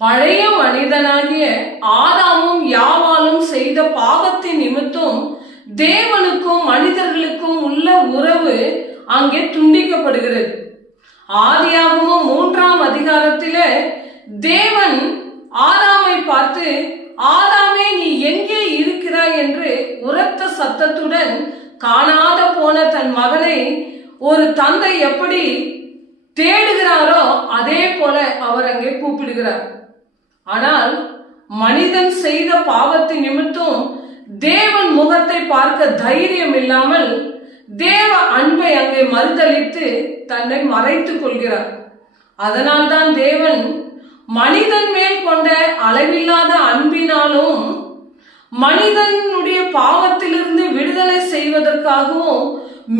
பழைய மனிதனாகிய ஆதாமும் யாவாலும் செய்த பாவத்தின் நிமித்தம் தேவனுக்கும் மனிதர்களுக்கும் உள்ள உறவு அங்கே துண்டிக்கப்படுகிறது. ஆதியாகமம் 3ஆம் அதிகாரத்திலே தேவன் ஆதாமை பார்த்து, ஆதாமே நீ எங்கே இருக்கிறாய் என்று உரத்த சத்தத்துடன் காணாத போன தன் மகனை ஒரு தந்தை எப்படி தேடுகிறாரோ அதே போல அவர் அங்கே கூப்பிடுகிறார். ஆனால் மனிதன் செய்த பாவத்தின் நிமித்தம் தேவன் முகத்தை பார்க்க தைரியம் இல்லாமல் தேவ அன்பை அங்கே மறுதலித்து தன்னை மறைத்துக் கொள்கிறார். அதனால்தான் தேவன் மனிதன் மேல் கொண்ட அளவில்லாத அன்பினாலும் மனிதனுடைய பாவத்திலிருந்து விடுதலை செய்வதற்காகவும்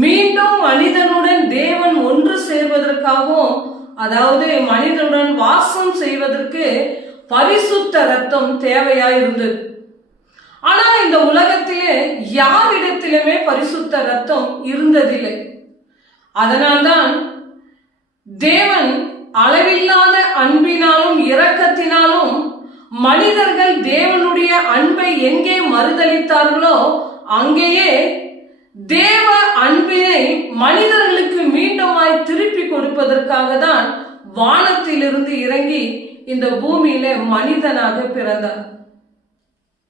மீண்டும் மனிதனுடன் தேவன் ஒன்று சேர்வதற்காகவும், அதாவது மனிதனுடன் வாசம் செய்வதற்கு பரிசுத்த ரத்தம் தேவையாயிருந்தது. ஆனா இந்த உலகத்திலே யாரிடத்திலுமே பரிசுத்த ரத்தம் இருந்ததில்லை. அதனால்தான் தேவன் அளவில்லாத அன்பினாலும் இரக்கத்தினாலும் மனிதர்கள் தேவனுடைய அன்பை எங்கே மறுதலித்தார்களோ அங்கேயே தேவ அன்பினை மனிதர்களுக்கு மீண்டுமாய் திருப்பி கொடுப்பதற்காக தான் வானத்திலிருந்து இறங்கி இந்த பூமியில மனிதனாக பிறந்தார்.